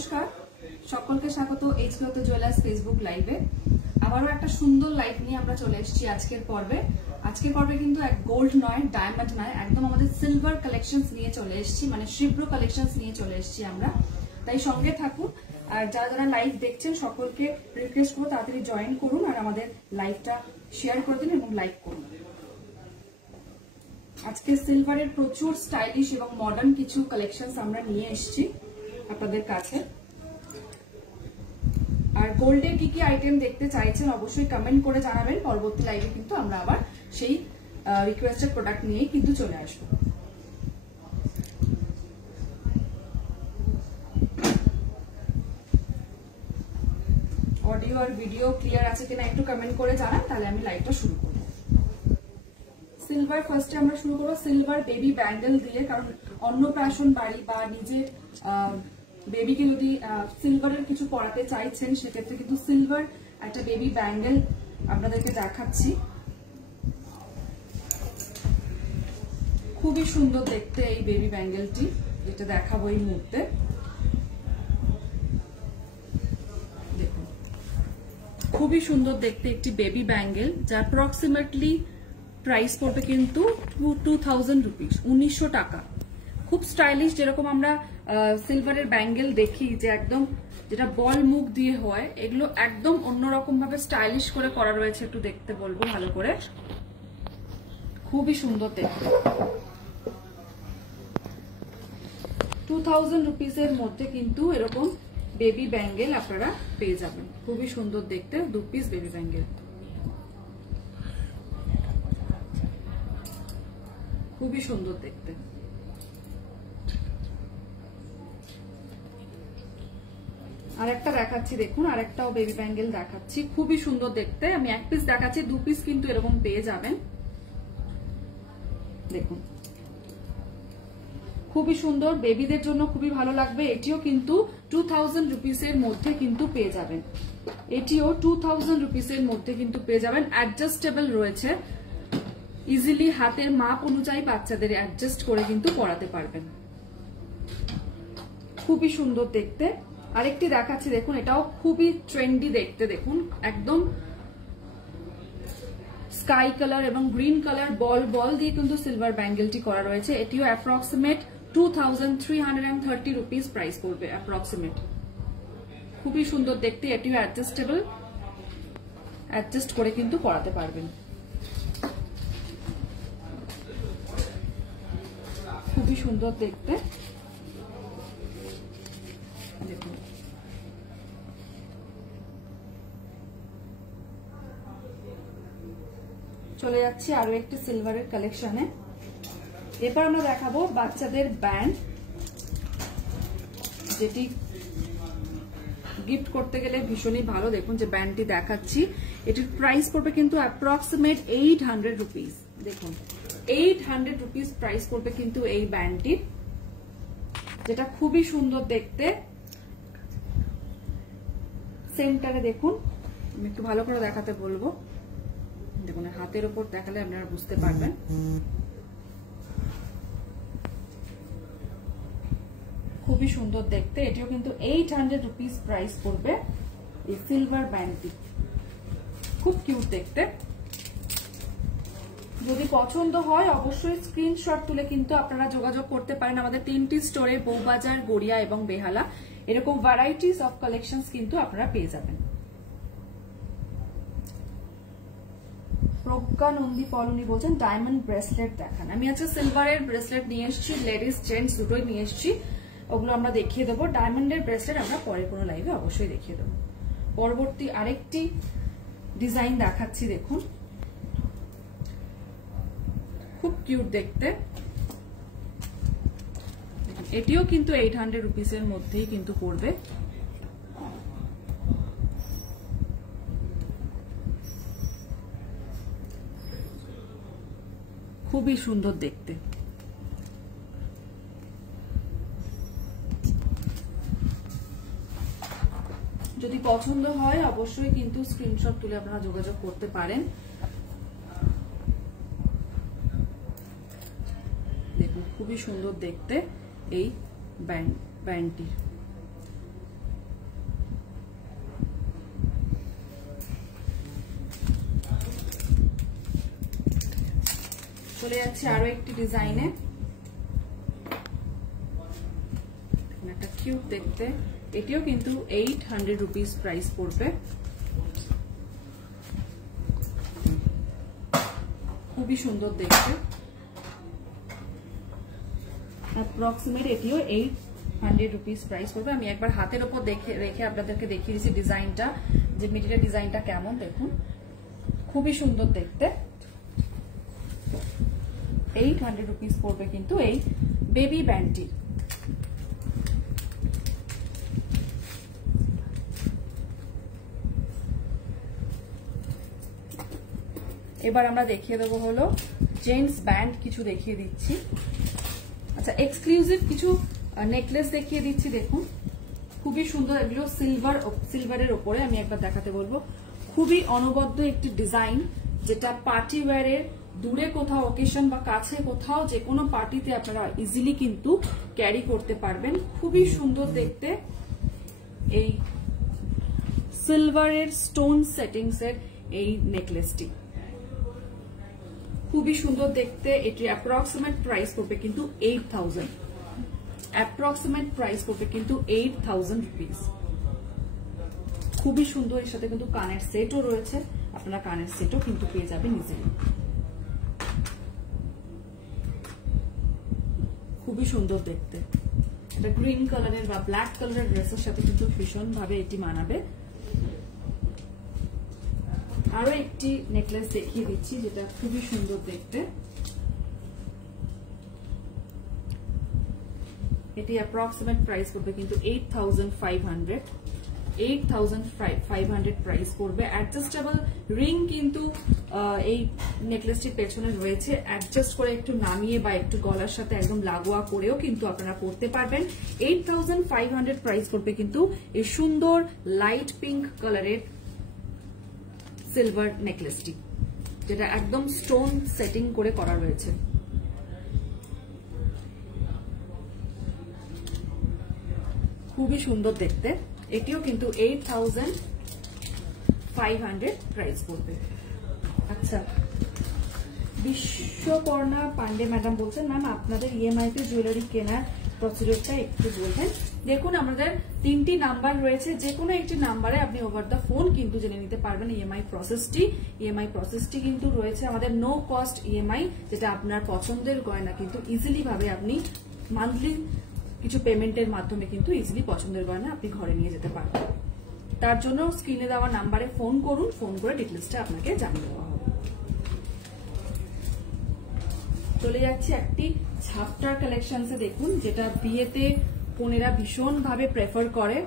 নমস্কার, সকলকে স্বাগত এইচগ্রোথ জুয়েলার্স ফেসবুক লাইভে। আবারও একটা সুন্দর লাইভ নিয়ে আমরা চলে এসেছি আজকের পর্বে। আজকের পর্বে কিন্তু এক গোল্ড নয়, ডায়মন্ড নয়, একদম আমাদের সিলভার কালেকশনস নিয়ে চলে এসেছি, মানে শ্রীব্র কালেকশনস নিয়ে চলে এসেছি আমরা। তাই সঙ্গে থাকুন। আর যারা যারা লাইভ দেখছেন সকলকে রিকোয়েস্ট করবো তাড়াতাড়ি জয়েন করুন আর আমাদের লাইভটা শেয়ার করে দিন এবং লাইক করুন। আজকে সিলভারের প্রচুর স্টাইলিশ এবং মডার্ন কিছু কালেকশনস আমরা নিয়ে এসেছি আপনাদের কাছে। আর গোল্ডের কি কি আইটেম দেখতে চাইছেন অবশ্যই কমেন্ট করে জানাবেন। পরবর্তী লাইভে কিন্তু আমরা আবার সেই রিকোয়েস্টেড প্রোডাক্ট নিয়েই কিন্তু চলে আসবো। অডিও আর ভিডিও ক্লিয়ার আছে কিনা একটু কমেন্ট করে জানান, তাহলে আমি লাইভটা শুরু করব। সিলভার ফার্স্টে আমরা শুরু করবো সিলভার বেবি ব্যান্ডেল দিয়ে, কারণ অন্নপ্রাশন বাড়ি বা নিজের বেবিকে যদি সিলভারের কিছু পরাতে চাইছেন সেক্ষেত্রে কিন্তু সিলভার একটা বেবি ব্যান্ডেল আপনাদেরকে দেখাচ্ছি। খুবই সুন্দর দেখতে এই বেবি ব্যান্ডেলটি, যেটা দেখাবো এই মুহূর্তে। দেখুন খুবই সুন্দর দেখতে একটি বেবি ব্যাঙ্গেল, যা অ্যাপ্রক্সিমেটলি প্রাইস পড়বে কিন্তু 2000 রুপিস, 1900 টাকা। খুব স্টাইলিশ, যেরকম আমরা সিলভারের ব্যাঙ্গেল দেখি যে একদম যেটা বল মুখ দিয়ে হয়, এগুলো একদম অন্যরকম ভাবে স্টাইলিশ করে করা রয়েছে। একটু দেখতে বলবো ভালো করে, খুবই সুন্দর দেখতে। 2000 রুপিসের মধ্যে কিন্তু এরকম বেবি ব্যাঙ্গেল আপনারা পেয়ে যাবেন। খুবই সুন্দর দেখতে 2 পিস বেবি ব্যাঙ্গেল, খুবই সুন্দর দেখতে। আরেকটা দেখাচ্ছি, দেখুন আরেকটাও বেবি ব্যাঙ্গেল দেখাচ্ছি, খুবই সুন্দর দেখতে। আমি 1 পিস দেখাচ্ছি, 2 পিস কিন্তু এরকম পেয়ে যাবেন। দেখুন খুবই সুন্দর, বেবিদের জন্য খুবই ভালো লাগবে। এটিও কিন্তু 2000 রুপিসের মধ্যে কিন্তু পেয়ে যাবেন। এটিও 2000 রুপিসের মধ্যে কিন্তু পেয়ে যাবেন। অ্যাডজাস্টেবল রয়েছে, ইজিলি হাতের মাপ অনুযায়ী বাচ্চাদের অ্যাডজাস্ট করে কিন্তু পরাতে পারবেন। খুবই সুন্দর দেখতে। আরেকটি দেখাচ্ছি, দেখুন এটাও খুবই ট্রেন্ডি দেখতে। দেখুন একদম স্কাই কালার এবং গ্রিন কালার বল বল দিয়ে কিন্তু সিলভার ব্যাঙ্গেলটি করা রয়েছে। এটিও অ্যাপ্রক্সিমেট 2330 রুপিস প্রাইস পড়বে অ্যাপ্রক্সিমেট। খুবই সুন্দর দেখতে, এটিও অ্যাডজাস্টেবল, অ্যাডজাস্ট করে কিন্তু পরাতে পারবেন। খুবই সুন্দর দেখতে। দেখুন চলে যাচ্ছি আরো একটি সিলভারের কালেকশনে। এবার আমরা দেখাবো বাচ্চাদের ব্যান্ড, যেটি গিফট করতে গেলে ভীষণই ভালো। দেখুন যে ব্যান্ডটি দেখাচ্ছি, এটির প্রাইস পড়বে কিন্তু অ্যাপ্রক্সিমেট 800 রুপিস। দেখুন 800 রুপিস প্রাইস পড়বে কিন্তু এই ব্যান্ডটি, যেটা খুবই সুন্দর দেখতে। সেন্টারে দেখুন, আমি একটু ভালো করে দেখাতে বলবো। দেখুন হাতের উপর দেখালে আপনারা বুঝতে পারবেন। খুবই সুন্দর দেখতে, এটিও কিন্তু 800 রুপিস প্রাইস পড়বে এই সিলভার ব্যান্ডটি। খুব কিউট দেখতে। যদি পছন্দ হয় অবশ্যই স্ক্রিনশট তুলে কিন্তু আপনারা যোগাযোগ করতে পারেন আমাদের 3টি স্টোরে, বউবাজার, গড়িয়া এবং বেহালা। এরকম ভ্যারাইটিস অফ কালেকশনস কিন্তু আপনারা পেয়ে যাবেন। প্রজ্ঞা নন্দী পলনী বলছেন ডায়মন্ড ব্রেসলেট দেখান। আমি আজকে সিলভারের ব্রেসলেট নিয়ে এসেছি, লেডিস জেন্টস দুটোই নিয়ে এসেছি, ওগুলো আমরা দেখিয়ে দেবো। ডায়মন্ডের ব্রেসলেট আমরা পরে কোনো লাইভে অবশ্যই দেখিয়ে দেবো। পরবর্তী আরেকটি ডিজাইন দেখাচ্ছি, দেখুন খুব কিউট দেখতে। এটিও কিন্তু 800 রুপিসের মধ্যেই কিন্তু পড়বে। খুবই সুন্দর দেখতে। যদি পছন্দ হয় অবশ্যই কিন্তু স্ক্রিনশট তুলে আপনারা যোগাযোগ করতে পারেন। দেখুন খুবই সুন্দর দেখতে এই ব্যান্ডটি। চলে যাচ্ছে আরো একটি ডিজাইনে, একটা কিউট দেখতে, এটিও কিন্তু 800 রুপিস প্রাইস পড়বে। খুবই সুন্দর দেখতে, অ্যাপ্রক্সিমেট এটিও 800 রুপিস প্রাইস পড়বে। আমি একবার হাতের উপর রেখে আপনাদেরকে দেখিয়ে দিচ্ছি ডিজাইনটা, যে মেটেরিয়াল ডিজাইনটা কেমন। দেখুন খুবই সুন্দর দেখতে, 800 রুপিস পড়বে কিন্তু এই বেবি ব্যান্ডটি। এবার আমরা দেখিয়ে দেবো হলো জেন্টস ব্যান্ড, কিছু দেখিয়ে দিচ্ছি। আচ্ছা, এক্সক্লুসিভ কিছু নেকলেস দেখিয়ে দিচ্ছি। দেখুন খুবই সুন্দর, এগুলো সিলভারের ওপরে আমি একবার দেখাতে বলবো। খুবই অনবদ্য একটি ডিজাইন, যেটা পার্টি ওয়্যারের, দূরে কোথাও অকেশন বা কাছে কোথাও যে কোনো পার্টিতে আপনারা ইজিলি কিন্তু ক্যারি করতে পারবেন। খুবই সুন্দর দেখতে এই সিলভারের স্টোন সেটিংস এর এই নেকলেসটি, খুবই সুন্দর দেখতে। এটি অ্যাপ্রক্সিমেট প্রাইস পড়বে কিন্তু 8000, অ্যাপ্রক্সিমেট প্রাইস পড়বে কিন্তু 8000 রুপিস। খুবই সুন্দর, এর সাথে কিন্তু কানের সেটও রয়েছে, আপনারা কানের সেটও কিন্তু পেয়ে যাবেন ইজিলি। খুবই সুন্দর দেখতে, এটা গ্রিন কালারের বা ব্ল্যাক কালারের ড্রেসের সাথে কিন্তু ভীষণ ভাবে এটি মানাবে। আরো একটি নেকলেস দেখিয়ে দিচ্ছি, যেটা খুবই সুন্দর দেখতে। এটি অ্যাপ্রক্সিমেট প্রাইস পড়বে কিন্তু 8500 প্রাইস পড়বে। অ্যাডজাস্টেবল রিং কিন্তু এই নেকলেসটির পেছনে রয়েছে, অ্যাডজাস্ট করে একটু নামিয়ে বা একটু গলার সাথে একদম লাগোয়া করেও কিন্তু আপনারা পড়তে পারবেন। 8500 প্রাইস পড়বে কিন্তু এই সুন্দর লাইট পিঙ্ক কালারের সিলভার নেকলেসটি, যেটা একদম স্টোন সেটিং করে করা রয়েছে। খুবই সুন্দর দেখতে, এটিও কিন্তু 8500 প্রাইস পড়বে। আচ্ছা, বিশ্বকর্ণা পান্ডে ম্যাডাম বলছেন, ম্যাম আপনাদের ইএমআই তে জুয়েলারি কেনার প্রসিডিউরটা একটু বলবেন। দেখুন আমাদের 3টি নাম্বার রয়েছে, যে কোনো একটি নাম্বারে আপনি ওভার দ্য ফোন কিন্তু জেনে নিতে পারবেন ইএমআই প্রসেসটি কিন্তু রয়েছে আমাদের নো কস্ট ইএমআই, যেটা আপনার পছন্দের গয়না কিন্তু ইজিলি ভাবে আপনি মান্থলি কিছু পেমেন্টের মাধ্যমে কিন্তু ইজিলি পছন্দের গয়না আপনি ঘরে নিয়ে যেতে পারবেন। তার জন্য স্ক্রিনে দেওয়া নাম্বারে ফোন করুন, ফোন করে ডিটেলসটা আপনাকে জানিয়ে দেওয়া হবে। চলে যাচ্ছে একটি ঝাপটার কালেকশনসে। দেখুন, যেটা বিয়েতে কনেরা ভীষণ ভাবে প্রেফার করে,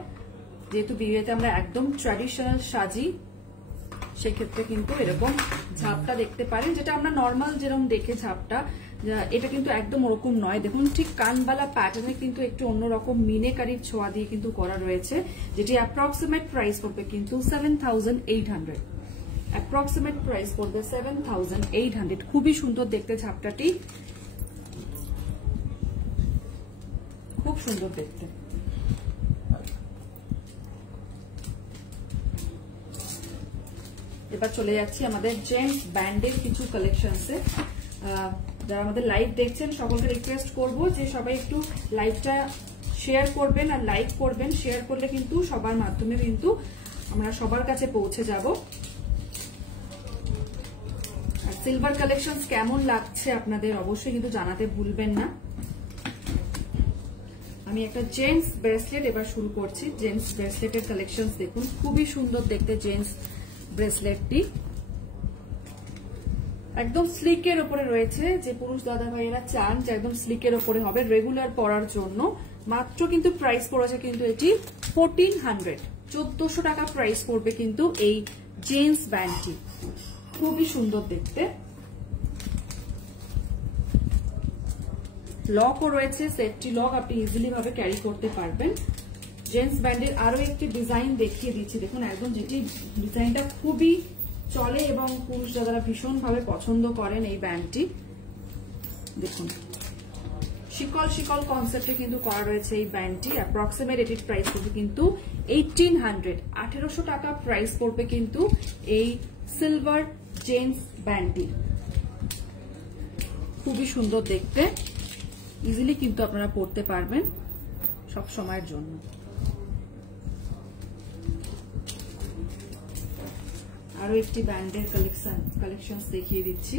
যেহেতু বিয়েতে আমরা একদম ট্র্যাডিশনাল সাজি, সেক্ষেত্রে কিন্তু এরকম ঝাপটা দেখতে পারেন, যেটা আমরা নর্মাল যেরকম দেখে ঝাপটা, এটা কিন্তু একদম ওরকম নয়। দেখুন ঠিক কানবালা প্যাটার্নে কিন্তু একটু অন্যরকম মিনেকারির ছোঁয়া দিয়ে কিন্তু করা রয়েছে, যেটি অ্যাপ্রক্সিমেট প্রাইস পড়বে কিন্তু 7800, অ্যাপ্রক্সিমেট প্রাইস পড়বে 7800। খুবই সুন্দর দেখতে ঝাপটাটি, খুব সুন্দর দেখতে। এবার চলে যাচ্ছি আমাদের জেন্টস ব্যান্ডের কিছু কালেকশনসে। যারা আমাদের লাইভ দেখছেন সকলকে রিকোয়েস্ট করব যে সবাই একটু লাইভটা শেয়ার করবেন আর লাইক করবেন। শেয়ার করলে কিন্তু সবার মাধ্যমে কিন্তু আমরা সবার কাছে পৌঁছে যাব। আর সিলভার কালেকশনস কেমন লাগছে আপনাদের অবশ্যই কিন্তু জানাতে ভুলবেন না। আমি একটা জেন্টস ব্রেসলেট এবার শুরু করছি। জেন্টস ব্রেসলেটের কালেকশনস দেখুন, খুবই সুন্দর দেখতে জেন্টস ব্রেসলেটটি, একদম স্লিকের উপরে রয়েছে। যে পুরুষ দাদা ভাইয়েরা চান যে একদম স্লিকের উপরে হবে রেগুলার পরার জন্য, মাত্র কিন্তু প্রাইস পড়েছে কিন্তু এটি 1400, 1400 টাকা প্রাইস পড়বে কিন্তু এই জেন্টস ব্যান্ডটি। খুবই সুন্দর দেখতে, লকও রয়েছে, সেফটি লক, আপনি ইজিলি ভাবে ক্যারি করতে পারবেন। জেন্টস ব্যান্ডের আরো একটি ডিজাইন দেখিয়ে দিচ্ছি। দেখুন একদম যেটি ডিজাইনটা খুবই চলে এবং পুরুষ যারা ভীষণ ভাবে পছন্দ করেন এই ব্যান্ডটি। দেখুন শিকল শিকল কনসেপ্টে কিন্তু করা রয়েছে এই ব্যান্ডটি। অ্যাপ্রক্সিমেট এটির প্রাইস পড়বে কিন্তু 1800, 1800 টাকা প্রাইস পড়বে কিন্তু এই সিলভার জেন্টস ব্যান্ডটি। খুবই সুন্দর দেখতে, ইজিলি কিন্তু আপনারা পরতে পারবেন সব সময়ের জন্য। আরো একটি ব্যান্ডের কালেকশন দেখিয়ে দিচ্ছি।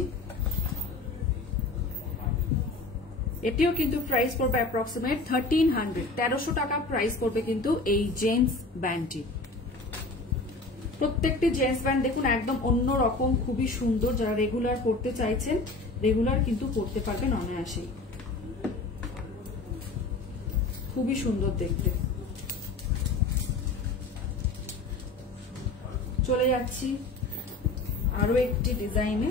এটিও কিন্তু প্রাইস পড়বে অ্যাপ্রক্সিমেট 1300, 1300 টাকা প্রাইস পড়বে কিন্তু এই জেন্টস ব্যান্ডটি। প্রত্যেকটি জেন্টস ব্যান্ড দেখুন একদম অন্য রকম, খুবই সুন্দর। যারা রেগুলার পড়তে চাইছেন রেগুলার কিন্তু পড়তে পারবেন অনায়াসেই, খুবই সুন্দর দেখতে। চলে যাচ্ছি আরো একটি ডিজাইনে।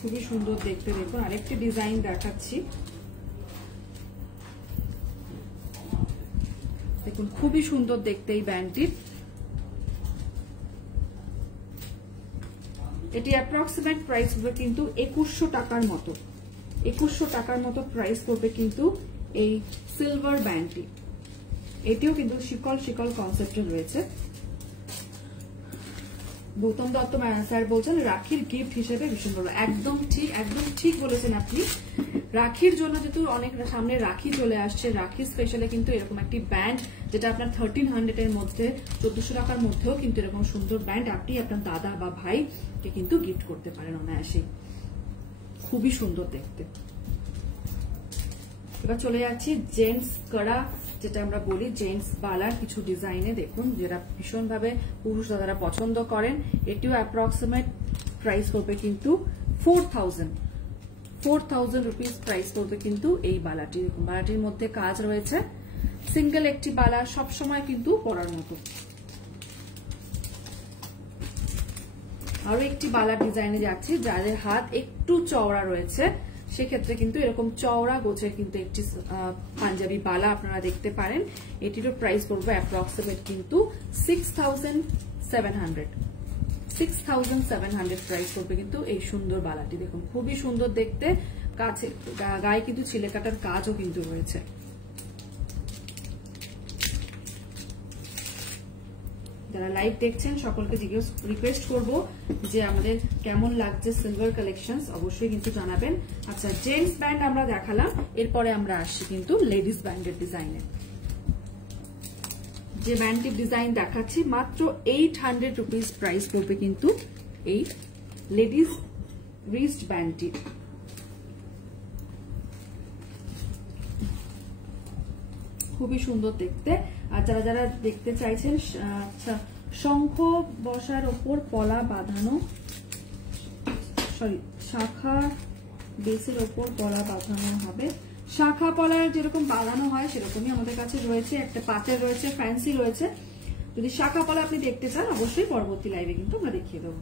খুবই সুন্দর দেখতে, দেখুন আরেকটি ডিজাইন দেখাচ্ছি। দেখুন খুবই সুন্দর দেখতে এই ব্যান্ডটির। এটি অ্যাপ্রক্সিমেট প্রাইস হবে কিন্তু 2100 টাকার মতো, 2100 টাকার মতো প্রাইস পড়বে কিন্তু এই সিলভার ব্যান্ডটি। এটিও কিন্তু শিকল শিকল কনসেপ্টে রয়েছে। গৌতম দত্ত স্যার বলছেন রাখির গিফট হিসেবে ভীষণ ভালো। একদম ঠিক বলেছেন আপনি। রাখির জন্য যেহেতু অনেক সামনে রাখি চলে আসছে, রাখি স্পেশালে কিন্তু এরকম একটি ব্যান্ড যেটা আপনার 1300 এর মধ্যে, 1400 টাকার মধ্যেও কিন্তু এরকম সুন্দর ব্যান্ড আপনি আপনার দাদা বা ভাইকে কিন্তু গিফট করতে পারেন অনায়াসেই, খুবই সুন্দর দেখতে। এবার চলে যাচ্ছি জেন্টস কড়া, যেটা আমরা বলি জেন্টস বালার কিছু ডিজাইনে। দেখুন যেটা ভীষণভাবে পুরুষ দাদারা পছন্দ করেন। এটিও অ্যাপ্রক্সিমেট প্রাইস করবে কিন্তু 4000 রুপিস প্রাইস করবে কিন্তু এই বালাটি। দেখুন বালাটির মধ্যে কাজ রয়েছে, সিঙ্গেল একটি বালা, সবসময় কিন্তু পরার মতো। আরো একটি বালার ডিজাইনে যাচ্ছি, যাদের হাত একটু চওড়া রয়েছে সেক্ষেত্রে কিন্তু এরকম চওড়া গোছের কিন্তু একটি পাঞ্জাবি বালা আপনারা দেখতে পারেন। এটিরও প্রাইস পড়বে অ্যাপ্রক্সিমেট কিন্তু 6700 প্রাইস পড়বে কিন্তু এই সুন্দর বালাটি। দেখুন খুবই সুন্দর দেখতে, কাছে গায়ে কিন্তু ছিলে কাটার কাজও কিন্তু রয়েছে। যারা লাইভ দেখছেন সকলকে রিকোয়েস্ট করব যে আমাদের কেমন লাগছে সিলভার কালেকশন অবশ্যই কিন্তু জানাবেন। আচ্ছা জেন্টস ব্যান্ড আমরা দেখালাম, এরপরে আমরা আসছি কিন্তু লেডিস ব্যান্ডের ডিজাইনে। যে ব্যান্ডটির ডিজাইন দেখাচ্ছি মাত্র 800 রুপিস প্রাইস পড়বে কিন্তু এই লেডিস রিস্ট ব্যান্ডটি। খুবই সুন্দর দেখতে। আর যারা যারা দেখতে চাইছেন, আচ্ছা শঙ্খ বসার ওপর পলা বাঁধানো, শাখা বেসের ওপর পলা বাঁধানো হবে। শাখা পলার যেরকম বাঁধানো হয় সেরকমই আমাদের কাছে রয়েছে, একটা পাতের রয়েছে, ফ্যান্সি রয়েছে। যদি শাখা পলা আপনি দেখতে চান অবশ্যই পরবর্তী লাইভে কিন্তু আমরা দেখিয়ে দেবো।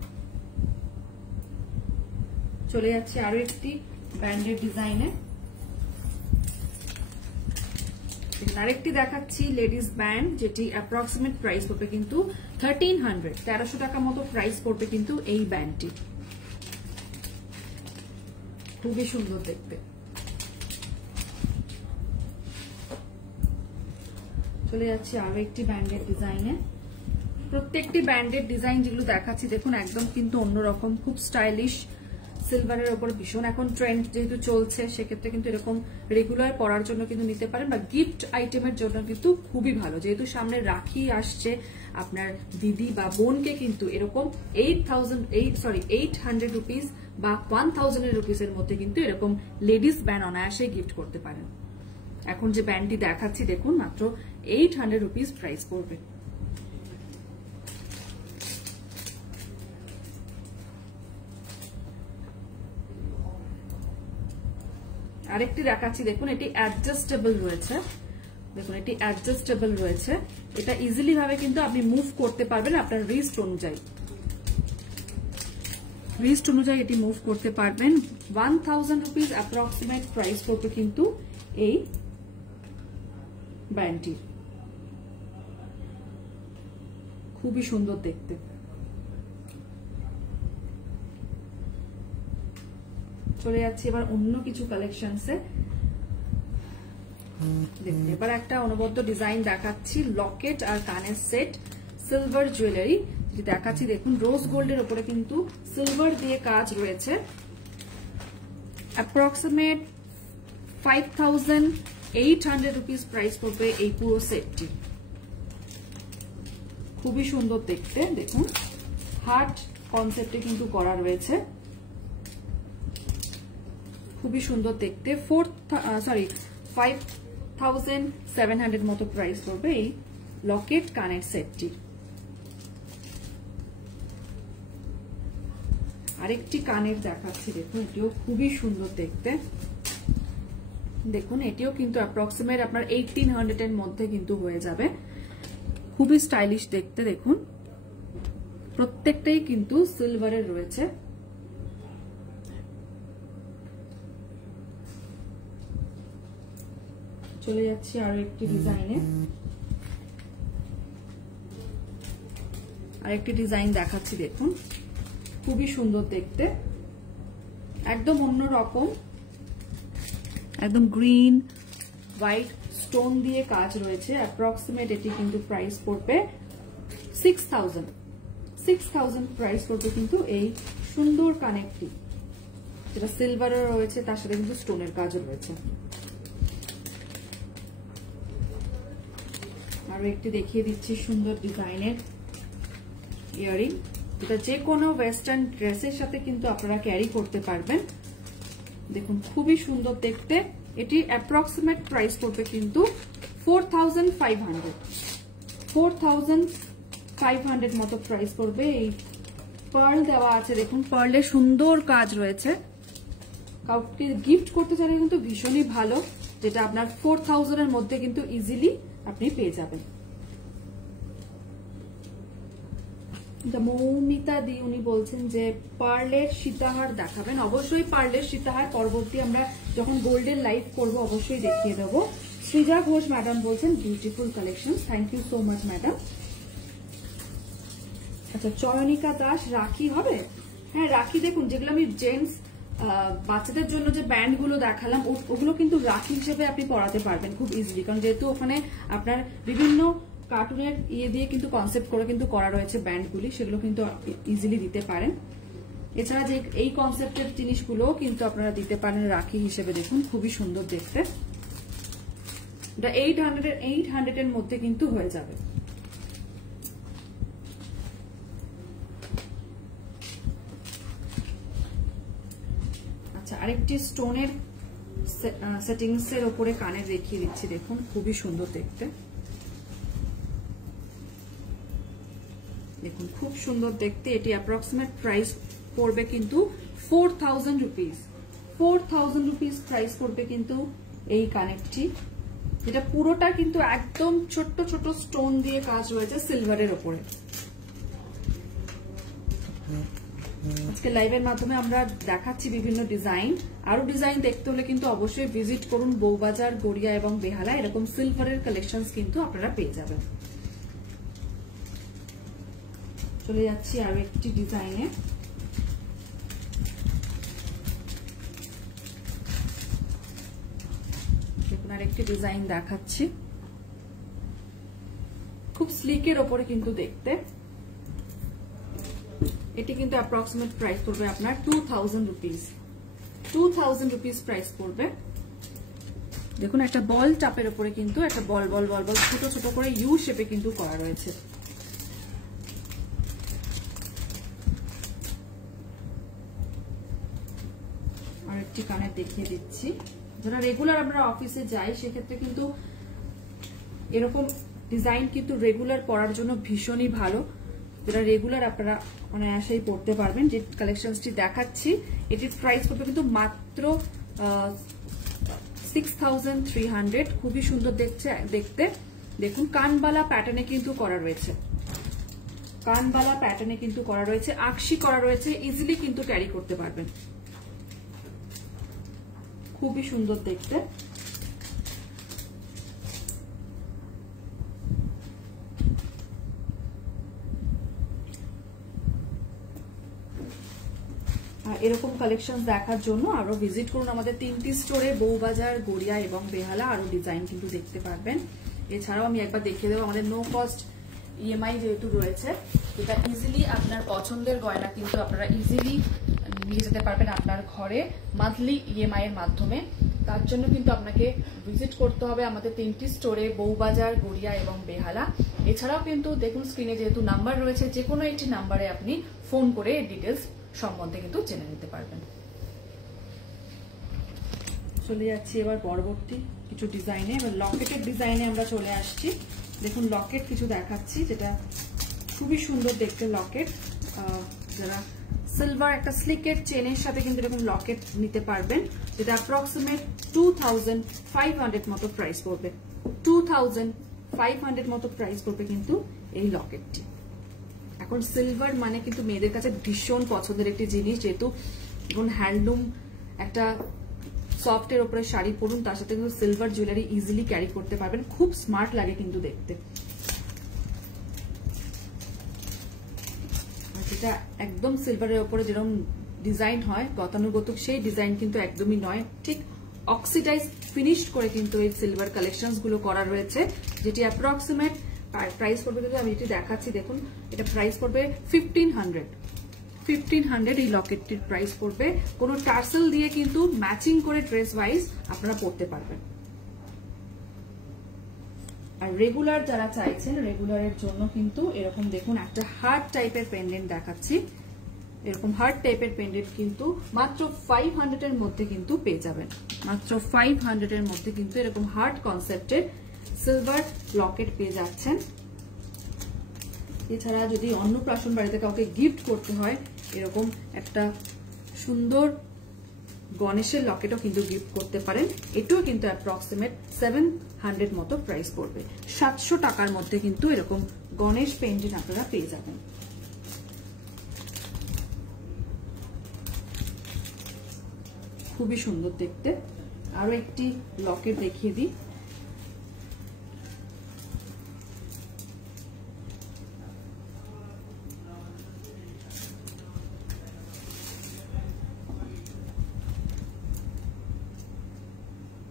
চলে যাচ্ছে আরো একটি ব্যান্ডের ডিজাইনে। আরেকটি দেখাচ্ছি লেডিস ব্যান্ড, যেটি অ্যাপ্রক্সিমেট প্রাইস পড়বে কিন্তু 1300, 1300 টাকা মতো প্রাইস পড়বে কিন্তু এই ব্যান্ডটি। খুবই সুন্দর দেখতে। চলে যাচ্ছে আরো একটি ব্যান্ডের ডিজাইনে। প্রত্যেকটি ব্যান্ডের ডিজাইন যেগুলো দেখাচ্ছি দেখুন একদম কিন্তু অন্যরকম, খুব স্টাইলিশ। সিলভারের ওপর ভীষণ এখন ট্রেন্ড যেহেতু চলছে, সেক্ষেত্রে কিন্তু এরকম রেগুলার পরার জন্য কিন্তু নিতে পারেন, বা গিফট আইটেমের জন্য কিন্তু খুবই ভালো। যেহেতু সামনে রাখি আসছে, আপনার দিদি বা বোনকে কিন্তু এরকম 800 রুপিস বা 1000 রুপিসের মধ্যে কিন্তু এরকম লেডিস ব্যান্ড অনায়াসে গিফট করতে পারেন। এখন যে ব্যান্ডটি দেখাচ্ছি দেখুন মাত্র 800 রুপিস প্রাইস পড়বে। আরেকটি দেখাচ্ছি দেখুন, এটি অ্যাডজাস্টেবল রয়েছে। দেখুন এটি অ্যাডজাস্টেবল রয়েছে, এটা ইজিলি ভাবে কিন্তু আপনি মুভ করতে পারবেন আপনার রিস্ট অনুযায়ী। এটি মুভ করতে পারবেন। 1000 রুপিস অ্যাপ্রক্সিমেট প্রাইস পড়বে কিন্তু এই ব্যান্ডটির। খুবই সুন্দর দেখতে। চলে যাচ্ছি এবার অন্য কিছু কালেকশনসে। দেখুন এবার একটা অনবদ্য ডিজাইন দেখাচ্ছি, লকেট আর কানের সেট, সিলভার জুয়েলারি, দেখাচ্ছি দেখুন, রোজ গোল্ডের উপরে কিন্তু সিলভার দিয়ে কাজ রয়েছে। অ্যাপ্রক্সিমেট 5800 রুপিস প্রাইস পড়বে এই পুরো সেটটি। খুবই সুন্দর দেখতে, দেখুন হার্ট কনসেপ্টে কিন্তু করা রয়েছে, খুবই সুন্দর দেখতে। 5700 মতো প্রাইস পড়বে এই লকেট কানের সেটটি। আরেকটি কানের দেখাচ্ছি দেখুন, এটিও খুবই সুন্দর দেখতে। দেখুন এটিও কিন্তু অ্যাপ্রক্সিমেট আপনার 1800 এর মধ্যে কিন্তু হয়ে যাবে। খুবই স্টাইলিশ দেখতে, দেখুন প্রত্যেকটাই কিন্তু সিলভারের রয়েছে। চলে যাচ্ছি আরো একটি ডিজাইনে, আরেকটি ডিজাইন দেখাচ্ছি দেখুন, খুবই সুন্দর দেখতে, একদম অন্যরকম, একদম গ্রিন হোয়াইট স্টোন দিয়ে কাজ রয়েছে। অ্যাপ্রক্সিমেট এটি কিন্তু প্রাইস পড়বে 6000 প্রাইস পড়বে কিন্তু এই সুন্দর কানেরটি, যেটা সিলভারের রয়েছে, তার সাথে কিন্তু স্টোনের কাজও রয়েছে। আরো একটি দেখিয়ে দিচ্ছি সুন্দর ডিজাইনের ইয়ারিং, যেটা যে কোনো ওয়েস্টার্ন ড্রেসের সাথে কিন্তু আপনারা ক্যারি করতে পারবেন। দেখুন খুবই সুন্দর দেখতে, এটি অ্যাপ্রক্সিমেট প্রাইস পড়বে কিন্তু 4500 মতো প্রাইস পড়বে। এই পার্ল দেওয়া আছে, দেখুন পার্লের সুন্দর কাজ রয়েছে, কাউকে গিফট করতে চাইলে কিন্তু ভীষণই ভালো, যেটা আপনার 4000 এর মধ্যে কিন্তু ইজিলি আপনি পেয়ে যাবেন। মৌমিতা দি উনি বলছেন যে পার্লের সীতাহার দেখাবেন। অবশ্যই পার্লের সীতাহার পরবর্তী আমরা যখন গোল্ডের লাইভ করবো অবশ্যই দেখিয়ে দেবো। সৃজা ঘোষ ম্যাডাম বলছেন beautiful collection, thank you so much madam. আচ্ছা চয়নিকা দাস, রাখি হবে? হ্যাঁ রাখি, দেখুন যেগুলো আমি জেন্টস বাচ্চাদের জন্য যে ব্যান্ড গুলো দেখালাম ওগুলো কিন্তু রাখি হিসেবে আপনি পরাতে পারবেন খুব ইজিলি, কারণ যেহেতু ওখানে আপনার বিভিন্ন কার্টুনের ইয়ে দিয়ে কিন্তু কনসেপ্ট করে কিন্তু করা রয়েছে ব্যান্ডগুলি, সেগুলো কিন্তু ইজিলি দিতে পারেন। এছাড়া যে এই কনসেপ্টের জিনিসগুলো কিন্তু আপনারা দিতে পারেন রাখি হিসেবে। দেখুন খুবই সুন্দর দেখতে, এটা 800 এর মধ্যে কিন্তু হয়ে যাবে। আচ্ছা আরেকটি স্টোনের সেটিংস এর উপরে কানে দেখিয়ে দিচ্ছি, দেখুন খুবই সুন্দর দেখতে, দেখুন খুব সুন্দর দেখতে। এটি অ্যাপ্রক্সিমেট প্রাইস পড়বে কিন্তু 4000 রুপিস প্রাইস পড়বে কিন্তু এই কানেরটি, যেটা পুরোটা কিন্তু একদম ছোট্ট ছোট স্টোন দিয়ে কাজ রয়েছে সিলভারের উপরে। আজকে লাইভের মাধ্যমে আমরা দেখাচ্ছি বিভিন্ন ডিজাইন, আরো ডিজাইন দেখতে হলে কিন্তু অবশ্যই ভিজিট করুন বউবাজার, গড়িয়া এবং বেহালা। এরকম সিলভারের কালেকশন কিন্তু আপনারা পেয়ে যাবেন। চলে যাচ্ছি আরো একটি ডিজাইনে, দেখুন আরেকটি ডিজাইন দেখাচ্ছি, খুব স্লিকের ওপরে কিন্তু দেখতে। এটি কিন্তু অ্যাপ্রক্সিমেট প্রাইস পড়বে আপনার 2000 রুপিস প্রাইস পড়বে। দেখুন একটা বল টাপের উপরে কিন্তু একটা বল বল বল বল ছোট ছোট করে ইউ শেপে কিন্তু করা রয়েছে। আর একটি কানের দেখিয়ে দিচ্ছি, যারা রেগুলার আমরা অফিসে যাই সেক্ষেত্রে কিন্তু এরকম ডিজাইন কিন্তু রেগুলার পরার জন্য ভীষণই ভালো, যেটা রেগুলার আপনারা অনায়াসেই পড়তে পারবেন। যে কালেকশনটি দেখাচ্ছি এটির প্রাইস পড়বে কিন্তু মাত্র 6300। খুবই সুন্দর দেখতে। দেখুন কানবালা প্যাটার্নে কিন্তু করা রয়েছে, কানবালা প্যাটার্নে কিন্তু করা রয়েছে, আকশি করা রয়েছে, ইজিলি কিন্তু ক্যারি করতে পারবেন। খুবই সুন্দর দেখতে। এরকম কালেকশন দেখার জন্য আরো ভিজিট করুন আমাদের 3টি স্টোরে, বউবাজার, গড়িয়া এবং বেহালা। আরো ডিজাইন কিন্তু দেখতে পারবেন। এছাড়াও আমি একবার দেখিয়ে দেবো আমাদের নো কস্ট ইএমআই যেহেতু রয়েছে, এটা ইজিলি আপনার পছন্দের গয়না কিন্তু আপনারা ইজিলি নিয়ে যেতে পারবেন আপনার ঘরে মান্থলি ইএমআই এর মাধ্যমে। তার জন্য কিন্তু আপনাকে ভিজিট করতে হবে আমাদের 3টি স্টোরে, বউবাজার, গড়িয়া এবং বেহালা। এছাড়াও কিন্তু দেখুন স্ক্রিনে যেহেতু নাম্বার রয়েছে, যে কোনো একটি নাম্বারে আপনি ফোন করে ডিটেলস সম্বন্ধে কিন্তু জেনে নিতে পারবেন। চলে যাচ্ছি এবার পরবর্তী কিছু ডিজাইনে। এবার লকেটের ডিজাইনে আমরা চলে আসছি। দেখুন লকেট কিছু দেখাচ্ছি, যেটা খুবই সুন্দর দেখতে লকেট। যারা সিলভার একটা স্লিকের চেনের সাথে কিন্তু এরকম লকেট নিতে পারবেন, যেটা অ্যাপ্রক্সিমেট 2500 মতো প্রাইস পড়বে। 2500 মতো প্রাইস পড়বে কিন্তু এই লকেটটি। এখন সিলভার মানে কিন্তু মেয়েদের কাছে ভীষণ পছন্দের একটি জিনিস, যেহেতু এখন হ্যান্ডলুম একটা সফটের উপরে শাড়ি পরুন, তার সাথে কিন্তু সিলভার জুয়েলারি ইজিলি ক্যারি করতে পারবেন, খুব স্মার্ট লাগে কিন্তু দেখতে। যেটা একদম সিলভারের উপরে যেরকম ডিজাইন হয় গতানুগতিক, সেই ডিজাইন কিন্তু একদমই নয়, ঠিক অক্সিডাইজ ফিনিশড করে কিন্তু এই সিলভার কালেকশনস গুলো করা রয়েছে, যেটি অ্যাপ্রক্সিমেট প্রাইস পড়বে কিন্তু আমি যেটি দেখাচ্ছি দেখুন, এটা প্রাইস পড়বে 1500 এই লকেটটির প্রাইস পড়বে। কোনো টার্সেল দিয়ে কিন্তু ম্যাচিং করে ড্রেস ওয়াইজ আপনারা পরতে পারবেন। আর রেগুলার যারা চাইছেন, রেগুলারের জন্য কিন্তু এরকম দেখুন একটা হার্ট টাইপের পেন্ডেন্ট দেখাচ্ছি। এরকম হার্ট টাইপের পেন্ডেন্ট কিন্তু মাত্র 500 এর মধ্যে কিন্তু পেয়ে যাবেন। মাত্র 500 এর মধ্যে কিন্তু এরকম হার্ট কনসেপ্টের সিলভার লকেট পেয়ে যাচ্ছেন। এছাড়া যদি অন্নপ্রাশন বাড়িতে কাউকে গিফট করতে হয়, এরকম একটা সুন্দর গণেশের লকেটও কিন্তু গিফট করতে পারেন। এটাও কিন্তু অ্যাপ্রক্সিমেট 700 মতো প্রাইস পড়বে। 700 টাকার মধ্যে কিন্তু এরকম গণেশ পেন্ডেন্ট আপনারা পেয়ে যাবেন। খুবই সুন্দর দেখতে। আরো একটি লকেট দেখিয়ে দিই।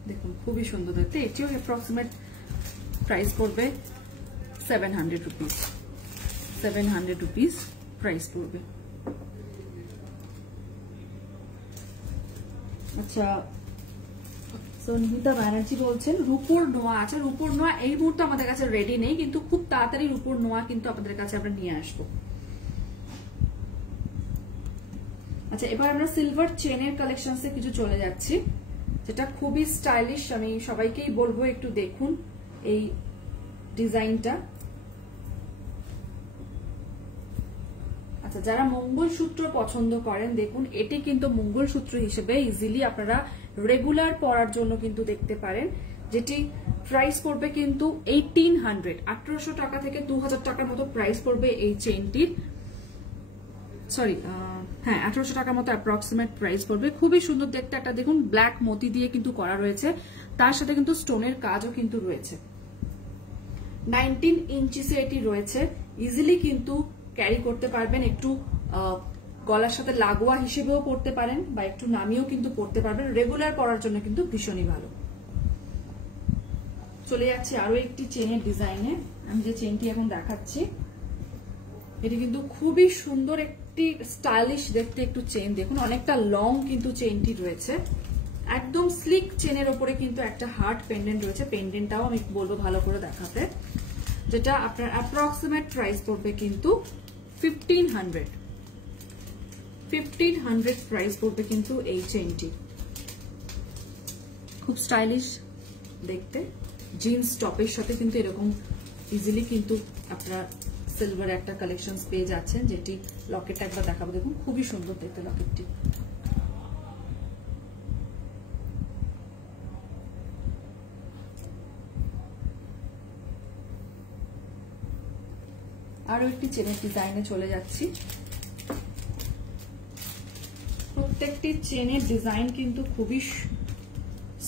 দেখুন খুবই সুন্দর দেখতে, এটিও অ্যাপ্রক্সিমেট প্রাইস পড়বে 700 রুপিস। 700 রুপিস প্রাইস পড়বে। আচ্ছা, নিহিতা ব্যানার্জি বলছেন রূপোর নোয়া আছে। রূপোর নোয়া এই মুহূর্তে আমাদের কাছে রেডি নেই, কিন্তু খুব তাড়াতাড়ি রূপোর নোয়া কিন্তু আপনাদের কাছে আমরা নিয়ে আসবো। আচ্ছা, এবার আমরা সিলভার চেনের কালেকশনসে কিছু চলে যাচ্ছি, যেটা খুবই স্টাইলিশ। আমি সবাইকেই বলবো একটু দেখুন এই ডিজাইনটা। আচ্ছা, যারা মঙ্গলসূত্র পছন্দ করেন, দেখুন এটি কিন্তু মঙ্গলসূত্র হিসেবে ইজিলি আপনারা রেগুলার পরার জন্য কিন্তু দেখতে পারেন, যেটি প্রাইস পড়বে কিন্তু 1800 টাকা থেকে 2000 টাকার মতো প্রাইস পড়বে এই চেনটির। সরি, হ্যাঁ 1800 টাকার মতো অ্যাপ্রক্সিমেট প্রাইস পড়বে। খুবই সুন্দর দেখতে একটা দেখুন ব্ল্যাক মতি দিয়ে কিন্তু করা রয়েছে, তার সাথে কিন্তু স্টোনের কাজও কিন্তু রয়েছে। 19 ইঞ্চিসে এটি রয়েছে, ইজিলি কিন্তু ক্যারি করতে পারবেন। একটু গলার সাথে লাগোয়া হিসেবেও পড়তে পারেন বা একটু নামিয়েও কিন্তু পড়তে পারবেন। রেগুলার পরার জন্য কিন্তু ভীষণই ভালো। চলে যাচ্ছে আরো একটি চেনের ডিজাইনে। আমি যে চেনটি এখন দেখাচ্ছি, এটি কিন্তু খুবই সুন্দর একটি স্টাইলিশ দেখতে একটু চেন। দেখুন অনেকটা লং কিন্তু চেনটি রয়েছে, একদম স্লিক চেনের ওপরে কিন্তু একটা হার্ট পেন্ডেন্ট রয়েছে। পেন্ডেন্টটাও আমি বলবো ভালো করে দেখাতে, যেটা আপনার অ্যাপ্রক্সিমেট প্রাইস পড়বে কিন্তু 1500 প্রাইস পড়বে কিন্তু এই চেনটি। খুব স্টাইলিশ দেখতে, জিন্স টপের সাথে কিন্তু এরকম ইজিলি কিন্তু আপনারা সিলভার একটা কালেকশন পেয়ে যাচ্ছেন, যেটি লকেটটা একবার দেখাবো। দেখুন খুবই সুন্দর দেখতে লকেটটি। আরো একটি চেনের ডিজাইনে চলে যাচ্ছি। প্রত্যেকটি চেনের ডিজাইন কিন্তু খুবই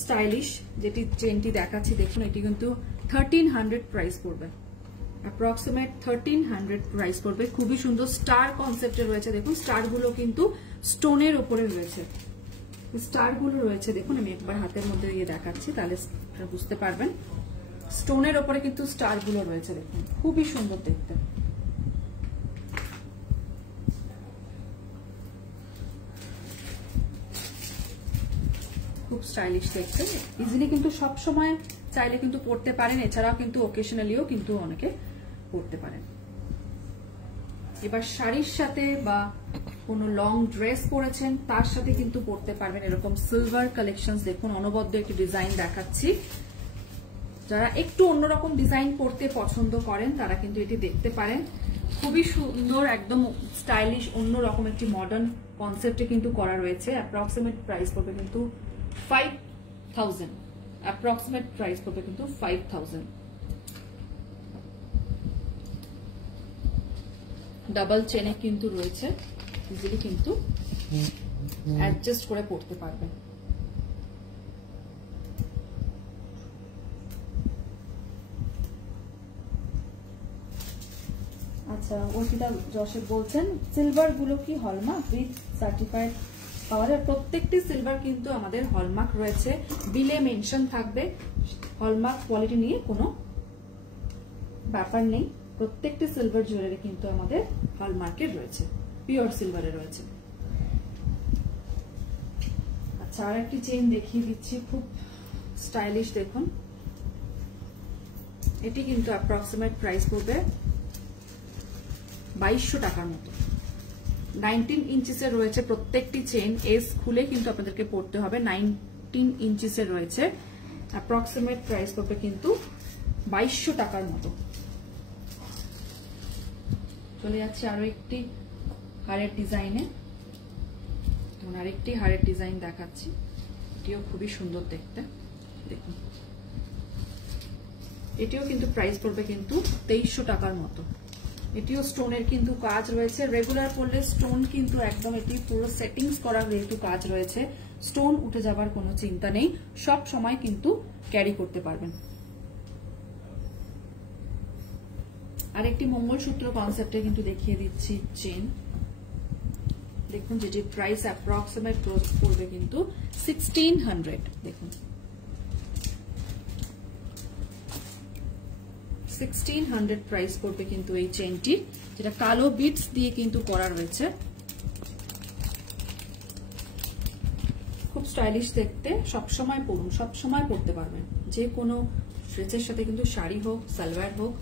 স্টাইলিশ। যেটি চেনটি দেখাচ্ছি দেখুন, এটি কিন্তু 1300 প্রাইস পড়বে। অ্যাপ্রক্সিমেট 1300 প্রাইস পড়বে। খুবই সুন্দর স্টার কনসেপ্টে রয়েছে। দেখুন স্টার গুলো কিন্তু স্টোনের উপরে রয়েছে। স্টার গুলো রয়েছে দেখুন, আমি একবার হাতের মধ্যে দিয়ে দেখাচ্ছি, তাহলে বুঝতে পারবেন। স্টোনের ওপরে কিন্তু স্টার গুলো রয়েছে, দেখুন খুবই সুন্দর দেখতে। খুব স্টাইলিশ দেখতে, ইজিলি কিন্তু সব সময় চাইলে কিন্তু পরতে পারেন, এছাড়াও কিন্তু ওকেশনালিও কিন্তু অনেকে পরতে পারেন। এবার শাড়ির সাথে বা কোনো লং ড্রেস পরেছেন তার সাথে কিন্তু পরতে পারবেন এরকম সিলভার কালেকশন। দেখুন অনবদ্য একটি ডিজাইন দেখাচ্ছি, যারা একটু অন্যরকম ডিজাইন পরতে পছন্দ করেন তারা কিন্তু এটি দেখতে পারেন। খুবই সুন্দর, একদম স্টাইলিশ, অন্যরকম একটি মডার্ন কনসেপ্টে কিন্তু করা রয়েছে। অ্যাপ্রক্সিমেট প্রাইস পড়বে কিন্তু 5000, অ্যাপ্রক্সিমেট প্রাইস পড়বে কিন্তু 5000। ডাবল চেনে কিন্তু রয়েছে, ইজিলি কিন্তু অ্যাডজাস্ট করে পড়তে পারবেন। আচ্ছা, অর্পিতা যশোর বলছেন সিলভার গুলো কি হলমার্ক উইথ সার্টিফাইড পাওয়া যায়? প্রত্যেকটি সিলভার কিন্তু আমাদের হলমার্ক রয়েছে, বিলে মেনশন থাকবে। হলমার্ক কোয়ালিটি নিয়ে কোনো ব্যাপার নেই, প্রত্যেকটি সিলভার জুয়েলারি কিন্তু আমাদের হলমার্কের রয়েছে, পিওর সিলভারের রয়েছে। আচ্ছা, আর একটি চেইন দেখিয়ে দিচ্ছি, খুব স্টাইলিশ দেখুন। এটি কিন্তু অ্যাপ্রক্সিমেট প্রাইস পড়বে 2200 টাকার মতো। 19 ইঞ্চিসের রয়েছে প্রত্যেকটি চেইন, এস খুলে কিন্তু আপনাদেরকে পড়তে হবে। 19 ইঞ্চিসের রয়েছে, অ্যাপ্রক্সিমেট প্রাইস পড়বে কিন্তু 2200 টাকার মতো। চলে যাচ্ছে আরো একটি হারের ডিজাইনে, আরেকটি হারের ডিজাইন দেখাচ্ছি, এটিও খুবই সুন্দর দেখতে। দেখুন এটিও কিন্তু প্রাইস পড়বে কিন্তু 2300 টাকার মতো। এটিও স্টোনের কিন্তু কাজ রয়েছে, রেগুলার পরলে স্টোন কিন্তু একদম এটি পুরো সেটিংস করা যেহেতু কাজ রয়েছে, স্টোন উঠে যাবার কোনো চিন্তা নেই, সব সময় কিন্তু ক্যারি করতে পারবেন। আরেকটি মঙ্গলসূত্র কনসেপ্টে কিন্তু দেখিয়ে দিচ্ছি চেন, দেখুন যেটির প্রাইস অ্যাপ্রক্সিমেট পড়বে কিন্তু 1600। দেখুন 1600 প্রাইস পড়বে কিন্তু এই চেনটি, যেটা কালো বিটস দিয়ে কিন্তু করা রয়েছে। খুব স্টাইলিশ দেখতে, সবসময় পরুন, সবসময় পরতে পারবেন, যে কোনো ড্রেসের সাথে কিন্তু শাড়ি হোক সালোয়ার হোক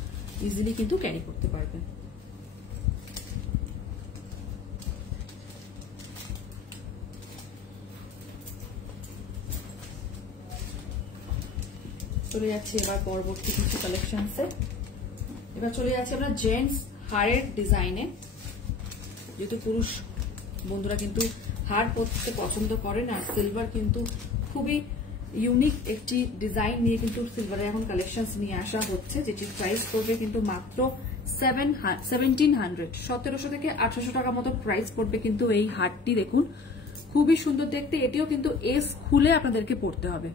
ইজিলি কিন্তু ক্যারি করতে পারবেন। চলে যাচ্ছি এবার পরবর্তী কিছু কালেকশনসে। এবার চলে যাচ্ছে আমরা জেন্টস হারের ডিজাইনে। যেহেতু পুরুষ বন্ধুরা কিন্তু হার পরতে পছন্দ করেন, আর সিলভার কিন্তু খুবই ইউনিক একটি ডিজাইন নিয়ে কিন্তু সিলভারের এখন কালেকশন নিয়ে আসা হচ্ছে, যেটির প্রাইস পড়বে কিন্তু মাত্র 1700, 1700 থেকে 1800 টাকা মতো প্রাইস পড়বে কিন্তু এই হারটি। দেখুন খুবই সুন্দর দেখতে, এটিও কিন্তু এস খুলে আপনাদেরকে পড়তে হবে,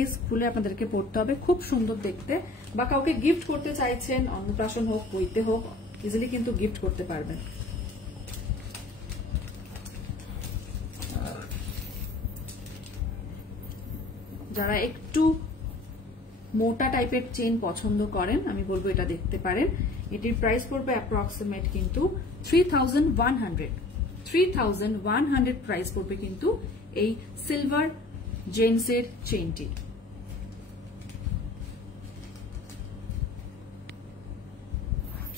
এস খুলে আপনাদেরকে পড়তে হবে, খুব সুন্দর দেখতে। বা কাউকে গিফট করতে চাইছেন, অন্নপ্রাশন হোক বইতে হোক ইজিলি কিন্তু গিফট করতে পারবেন। যারা একটু মোটা টাইপের চেন পছন্দ করেন আমি বলবো এটা দেখতে পারেন। এটির প্রাইস পড়বে অ্যাপ্রক্সিমেট কিন্তু 3100 প্রাইস পড়বে কিন্তু এই সিলভার জেন্টসের চেনটি।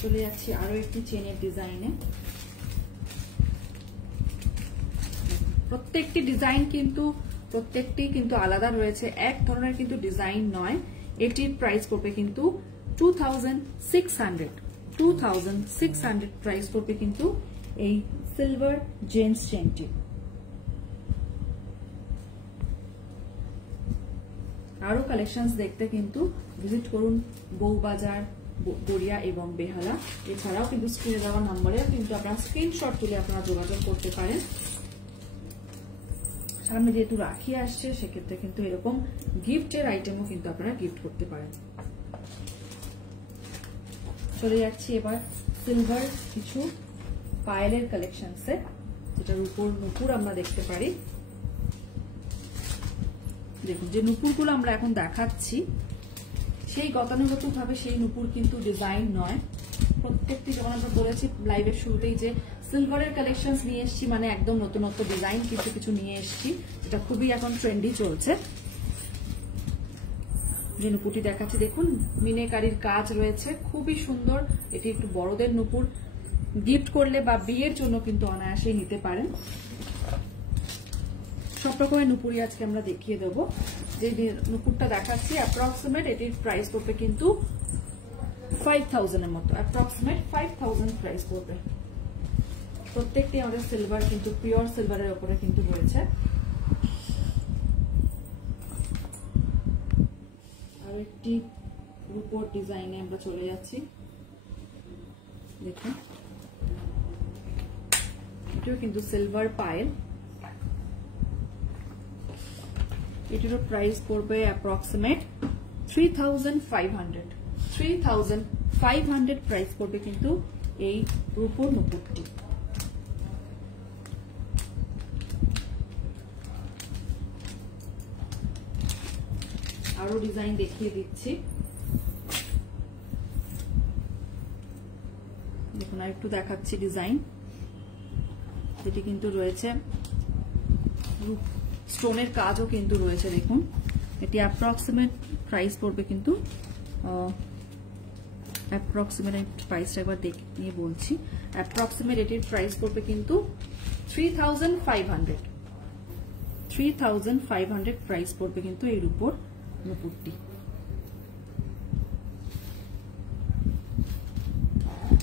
চলে যাচ্ছি আরো একটি চেনের ডিজাইনে। প্রত্যেকটি ডিজাইন কিন্তু আলাদা রয়েছে, এক ধরনের কিন্তু ডিজাইন নয়। এটির প্রাইস পড়বে কিন্তু 2600 প্রাইস পড়বে কিন্তু এই সিলভার জেন্টস চেনটি। আরো কালেকশনস দেখতে কিন্তু ভিজিট করুন বউবাজার, গড়িয়া এবং বেহালা। এছাড়াও কিন্তু স্ক্রিনে দেওয়া নম্বরে কিন্তু আপনারা স্ক্রিনশট তুলে আপনারা যোগাযোগ করতে পারেন। সামনে যেহেতু রাখি আসছে সেক্ষেত্রে কিন্তু এরকম গিফটের আইটেমও কিন্তু আপনারা গিফট করতে পারেন। চলে যাচ্ছি এবার সিলভার কিছু পায়েলের কালেকশনসে, যেটার উপর নুপুর আমরা দেখতে পারি। দেখুন যে নুপুরগুলো আমরা এখন দেখাচ্ছি সেই গতানুগতিক ভাবে সেই নুপুর কিন্তু ডিজাইন নয়। প্রত্যেকটি যখন আমরা বলেছি লাইভের শুরুতেই যে সিলভারের কালেকশনস নিয়ে এসেছি, মানে একদম নতুনত্ব ডিজাইন কিন্তু কিছু নিয়ে এসেছি, যেটা খুবই এখন ট্রেন্ডি চলছে। যে নুপুরটি দেখাচ্ছি দেখুন মিনেকারির কাজ রয়েছে, খুবই সুন্দর। এটি একটু বড়দের নুপুর, গিফট করলে বা বিয়ের জন্য কিন্তু অনায়াসেই নিতে পারেন। সব রকমের নুপুরই আজকে আমরা দেখিয়ে দেবো। যে নুপুরটা দেখাচ্ছি অ্যাপ্রক্সিমেট এটির প্রাইস পড়বে কিন্তু 5000 এর মতো, অ্যাপ্রক্সিমেট 5000 প্রাইস পড়বে। প্রত্যেকটি আমাদের সিলভার কিন্তু পিওর সিলভারের উপরে কিন্তু রয়েছে। আর একটি রূপোর ডিজাইনে আমরা চলে যাচ্ছি, দেখুন এটিও কিন্তু সিলভার পায়েল। এটিরও প্রাইস পড়বে অ্যাপ্রক্সিমেট 3500 প্রাইস পড়বে কিন্তু এই রূপোর নুপুরটি। আরো ডিজাইন দেখিয়ে দিচ্ছি, দেখুন আর একটু দেখাচ্ছি ডিজাইন। যেটি কিন্তু রয়েছে স্টোনের কাজও কিন্তু রয়েছে, দেখুন এটি অ্যাপ্রক্সিমেট প্রাইস পড়বে কিন্তু অ্যাপ্রক্সিমেট প্রাইসটা একবার দেখে নিয়ে বলছি। অ্যাপ্রক্সিমেট এটির প্রাইস পড়বে কিন্তু 3500 প্রাইস পড়বে কিন্তু এর উপর নুপুরটি।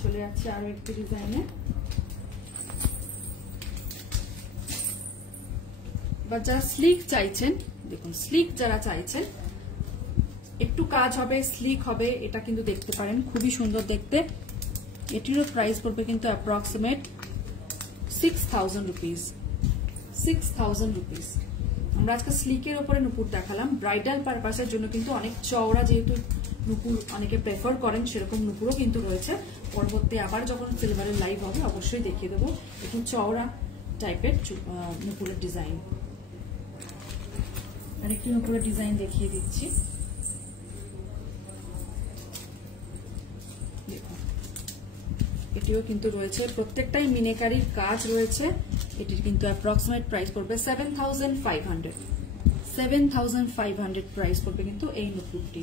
চলে যাচ্ছে আরো একটি ডিজাইনে। বা যারা স্লিক চাইছেন, দেখুন স্লিক যারা চাইছেন একটু কাজ হবে, স্লিক হবে, এটা কিন্তু দেখতে পারেন, খুবই সুন্দর দেখতে। এটিরও প্রাইস পড়বে কিন্তু অ্যাপ্রক্সিমেট 6000 রুপিস। আমরা আজকে স্লিকের উপরে নুপুর দেখালাম। ব্রাইডাল পারপাসের জন্য কিন্তু অনেক চওড়া যেহেতু নুপুর অনেকে প্রেফার করেন, সেরকম নুপুরও কিন্তু রয়েছে। পরবর্তী আবার যখন সিলভারের লাইভ হবে অবশ্যই দেখিয়ে দেবো একটু চওড়া টাইপের নুপুরের ডিজাইন। আরেকটি নুপুরের ডিজাইন দেখিয়ে দিচ্ছি, এটিও কিন্তু রয়েছে, প্রত্যেকটাই মিনেকারির কাজ রয়েছে। এটির কিন্তু অ্যাপ্রক্সিমেট প্রাইস পড়বে 7500 প্রাইস পড়বে কিন্তু এই নুপুরটি।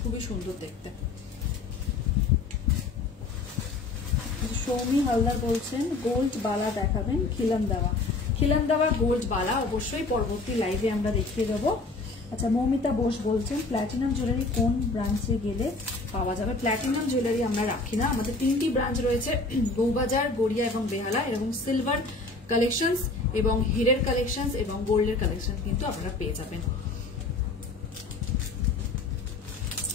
খুবই সুন্দর দেখতে। সৌমি হালদার বলছেন গোল্ড বালা দেখাবেন, খিলান দেওয়া গোল্ড বালা অবশ্যই পরবর্তী লাইভে আমরা দেখিয়ে দেবো। আচ্ছা মৌমিতা বোস বলছেন প্ল্যাটিনাম জুয়েলারি কোন ব্রাঞ্চে গেলে পাওয়া যাবে? প্ল্যাটিনাম জুয়েলারি আমরা রাখি না, আমাদের 3টি ব্রাঞ্চ রয়েছে, বউবাজার, গড়িয়া এবং বেহালা। এবং সিলভার কালেকশনস এবং হীরের কালেকশনস এবং গোল্ডের কালেকশন কিন্তু আপনারা পেয়ে যাবেন।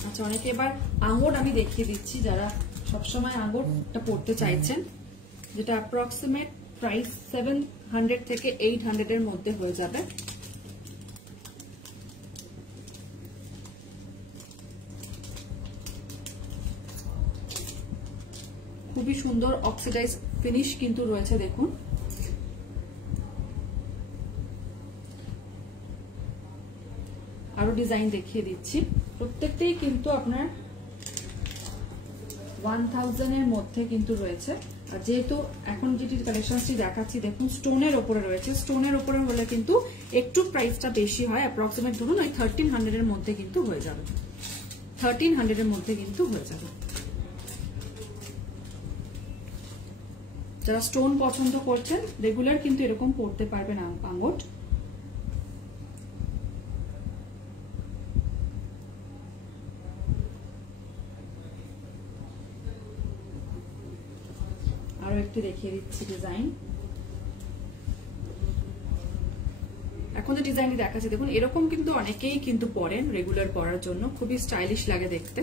আচ্ছা অনেকে এবার আঙট আমি দেখিয়ে দিচ্ছি, যারা সবসময় আঙটটা পড়তে চাইছেন, যেটা অ্যাপ্রক্সিমেট প্রাইস 700 থেকে 800 এর মধ্যে হয়ে যাবে। খুবই সুন্দর অক্সিডাইজ ফিনিশ কিন্তু রয়েছে, দেখুন আরো ডিজাইন দেখিয়ে দিচ্ছি। প্রত্যেকটাই কিন্তু আপনার 1000 এর মধ্যে কিন্তু রয়েছে। আর যেহেতু এখন যেটি কালেকশনটি দেখাচ্ছি দেখুন স্টোনের ওপরে রয়েছে, স্টোনের ওপরে হলে কিন্তু একটু প্রাইসটা বেশি হয়, অ্যাপ্রক্সিমেট ধরুন ওই 1300 এর মধ্যে কিন্তু হয়ে যাবে, 1300 এর মধ্যে কিন্তু হয়ে যাবে। যারা স্টোন পছন্দ করছেন রেগুলার কিন্তু এরকম পড়তে পারবেন আঙট। আরো একটু দেখিয়ে দিচ্ছি ডিজাইন। এখন যে ডিজাইনটি দেখাচ্ছি দেখুন এরকম কিন্তু অনেকেই কিন্তু পরেন রেগুলার পরার জন্য, খুবই স্টাইলিশ লাগে দেখতে।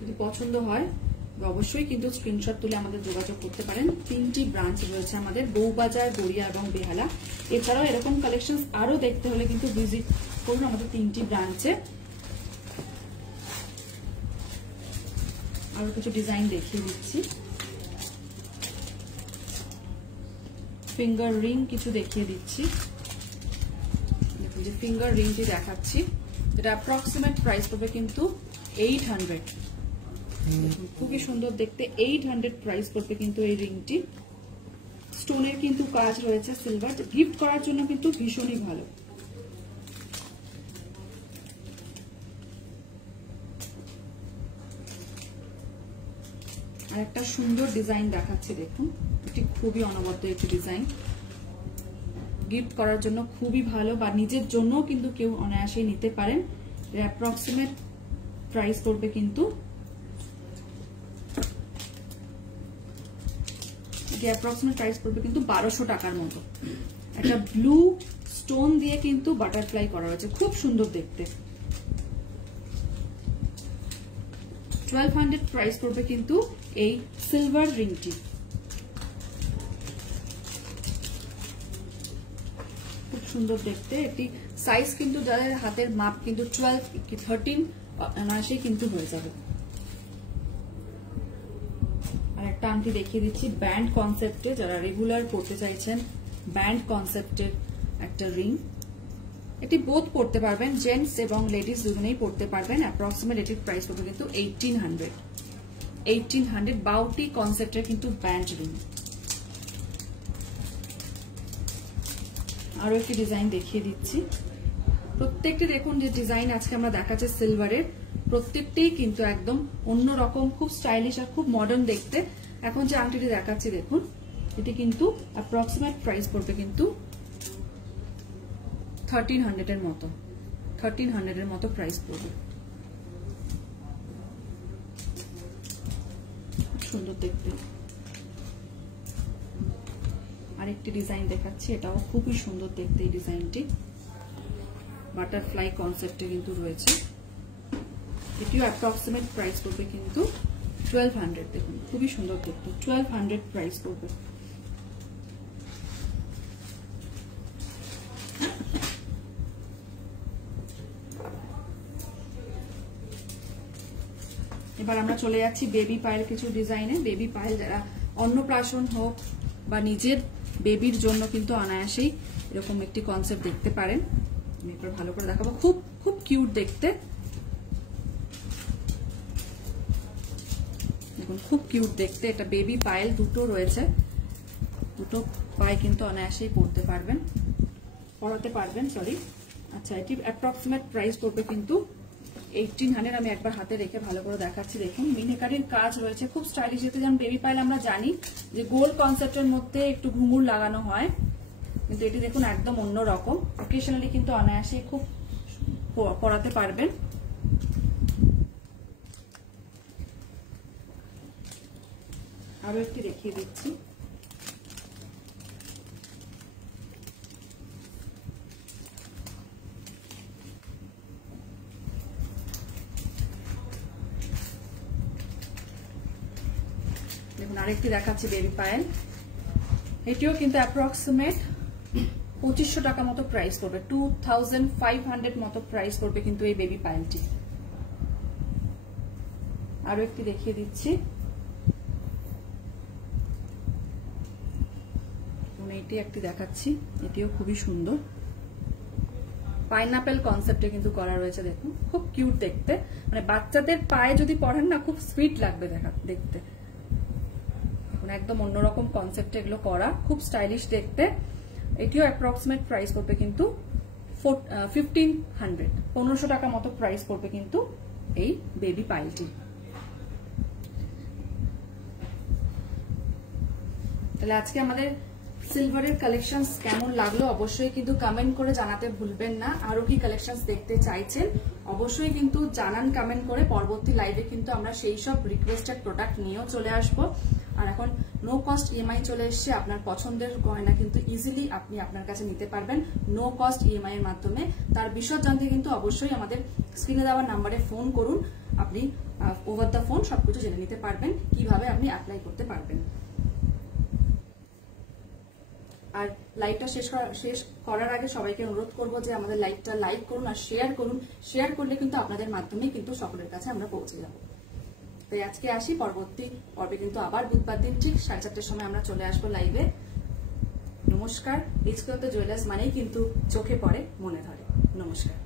যদি পছন্দ হয় অবশ্যই কিন্তু স্ক্রিনশট তুলে আমাদের যোগাযোগ করতে পারেন। 3টি ব্রাঞ্চ রয়েছে আমাদের, বউবাজার, গড়িয়া এবং বেহালা। এছাড়াও এরকম কালেকশন আরো দেখতে হলে কিন্তু ভিজিট করুন আমাদের 3টি ব্রাঞ্চে। আরো কিছু ডিজাইন দেখিয়ে দিচ্ছি, ফিঙ্গার রিং কিছু দেখিয়ে দিচ্ছি। দেখুন যে ফিঙ্গার রিংটি দেখাচ্ছি, এটা অ্যাপ্রক্সিমেট প্রাইস পড়বে কিন্তু 800। খুবই সুন্দর দেখতে, 800 প্রাইস পড়বে কিন্তু এই রিংটি। স্টোনের কিন্তু কাজ রয়েছে সিলভার, গিফট করার জন্য কিন্তু ভীষণই ভালো। আর একটা সুন্দর ডিজাইন দেখাচ্ছি, দেখুন এটি খুবই অনবদ্য একটি ডিজাইন, গিফট করার জন্য খুবই ভালো, বা নিজের জন্য কিন্তু কেউ অনায়াসে নিতে পারেন। এর অ্যাপ্রক্সিমেট প্রাইস পড়বে কিন্তু 1200 টাকার মতো। একটা ব্লু স্টোন দিয়ে কিন্তু বাটারফ্লাই করা হয়েছে, খুব সুন্দর দেখতে। 1200 প্রাইস পড়বে কিন্তু এই সিলভার রিংটি। খুব সুন্দর দেখতে, এটি সাইজ কিন্তু যাদের হাতের মাপ কিন্তু 12 কি 13 অনায়াসেই কিন্তু হয়ে যাবে। আর একটা আংটি দেখিয়ে দিচ্ছি ব্যান্ড কনসেপ্টে, যারা রেগুলার পড়তে চাইছেন, ব্যান্ড কনসেপ্টের একটা রিং। এটি বোথ পড়তে পারবেন, জেন্টস এবং লেডিস দুজনেই পড়তে পারবেন। অ্যাপ্রক্সিমেট এটির প্রাইস পড়বে কিন্তু 1800 বাউটি কনসেপ্টের কিন্তু ব্যান্ড রিং। আরো একটি ডিজাইন দেখিয়ে দিচ্ছি, প্রত্যেকটি দেখুন যে ডিজাইন আজকে আমরা দেখাচ্ছি সিলভারের, প্রত্যেকটাই কিন্তু একদম অন্যরকম, খুব স্টাইলিশ আর খুব মডার্ন দেখতে। এখন যে আংটিটি দেখাচ্ছি দেখুন, এটি কিন্তু অ্যাপ্রক্সিমেট প্রাইস পড়বে কিন্তু 1300 এর মতো প্রাইস পড়বে। সুন্দর দেখতে। আরেকটি ডিজাইন দেখাচ্ছি, এটাও খুবই সুন্দর দেখতে। এই ডিজাইনটি বাটারফ্লাই কনসেপ্টে কিন্তু রয়েছে, এটিও অ্যাপ্রক্সিমেট প্রাইস পড়বে কিন্তু 1200। দেখুন খুবই সুন্দর দেখতে, 1200 প্রাইস পড়বে। এবার আমরা চলে যাচ্ছি বেবি পায়েল কিছু ডিজাইনে। বেবি পায়েল যারা অন্নপ্রাশন হোক বা নিজের বেবির জন্য কিন্তু অনায়াসেই এরকম একটি কনসেপ্ট দেখতে পারেন। আমি এবার ভালো করে দেখাবো, খুব খুব কিউট দেখতে। দেখুন খুব কিউট দেখতে, এটা বেবি পায়েল দুটো রয়েছে, দুটো পায়ে কিন্তু অনায়াসেই পড়তে পারবেন, পরাতে পারবেন সরি। আচ্ছা, এটি অ্যাপ্রক্সিমেট প্রাইস পড়বে কিন্তু 1800। আমি একবার হাতে রেখে ভালো করে দেখাচ্ছি, দেখুন মিনেকারির কাজ রয়েছে, খুব স্টাইলিশ দেখতে। যেমন বেবি পায়েল আমরা জানি যে গোল কনসেপ্টের মধ্যে একটু ঘুঙুর লাগানো হয়, কিন্তু এটি দেখুন একদম অন্যরকম, অকেশনালি কিন্তু অনায়াসে খুব পরাতে পারবেন। আরো একটি দেখিয়ে দিচ্ছি, দেখুন আরেকটি দেখাচ্ছি বেবি পায়েল, এটিও কিন্তু অ্যাপ্রক্সিমেট 2500 টাকা মতো প্রাইস পড়বে, 2500 মতো প্রাইস পড়বে কিন্তু এই বেবি পায়েলটি। আরো একটি দেখিয়ে দিচ্ছি, এটি একটি দেখাচ্ছি, এটিও খুবই সুন্দর, পাইনাপেল কনসেপ্টে কিন্তু করা রয়েছে। দেখুন খুব কিউট দেখতে, মানে বাচ্চাদের পায়ে যদি পড়েন না খুব সুইট লাগবে দেখতে। একদম অন্যরকম কনসেপ্টে এগুলো করা, খুব স্টাইলিশ দেখতে। এটিও অ্যাপ্রক্সিমেট প্রাইস পড়বে কিন্তু 1500 টাকা মতো প্রাইস পড়বে কিন্তু এই বেবি পাইলটি। তাহলে আজকে আমাদের সিলভারের কালেকশনস কেমন লাগলো অবশ্যই কিন্তু কমেন্ট করে জানাতে ভুলবেন না। আরো কি কালেকশনস দেখতে চাইছেন অবশ্যই কিন্তু জানান কমেন্ট করে। পরবর্তী লাইভে কিন্তু আমরা সেই সব রিকোয়েস্টেড প্রোডাক্ট নিয়েও চলে আসবো। আর এখন নো কস্ট ইএমআই চলে এসছে, আপনার পছন্দের গয়না কিন্তু ইজিলি আপনি আপনার কাছে নিতে পারবেন নো কস্ট ইএমআই এর মাধ্যমে। তার বিশদ জানতে কিন্তু অবশ্যই আমাদের স্ক্রিনে দেওয়া নাম্বারে ফোন করুন, আপনি ওভার দ্য ফোন সবকিছু জেনে নিতে পারবেন কিভাবে আপনি অ্যাপ্লাই করতে পারবেন। আর লাইভটা শেষ করার আগে সবাইকে অনুরোধ করব যে আমাদের লাইভটা লাইক করুন আর শেয়ার করুন। শেয়ার করলে কিন্তু আপনাদের মাধ্যমে কিন্তু সকলের কাছে আমরা পৌঁছে যাব। তাই আজকে আসি, পরবর্তী পর্বে কিন্তু আবার বুধবার দিন ঠিক 4:30টার সময় আমরা চলে আসবো লাইভে। নমস্কার। রিচ জুয়েলার্স মানেই কিন্তু চোখে পড়ে, মনে ধরে। নমস্কার।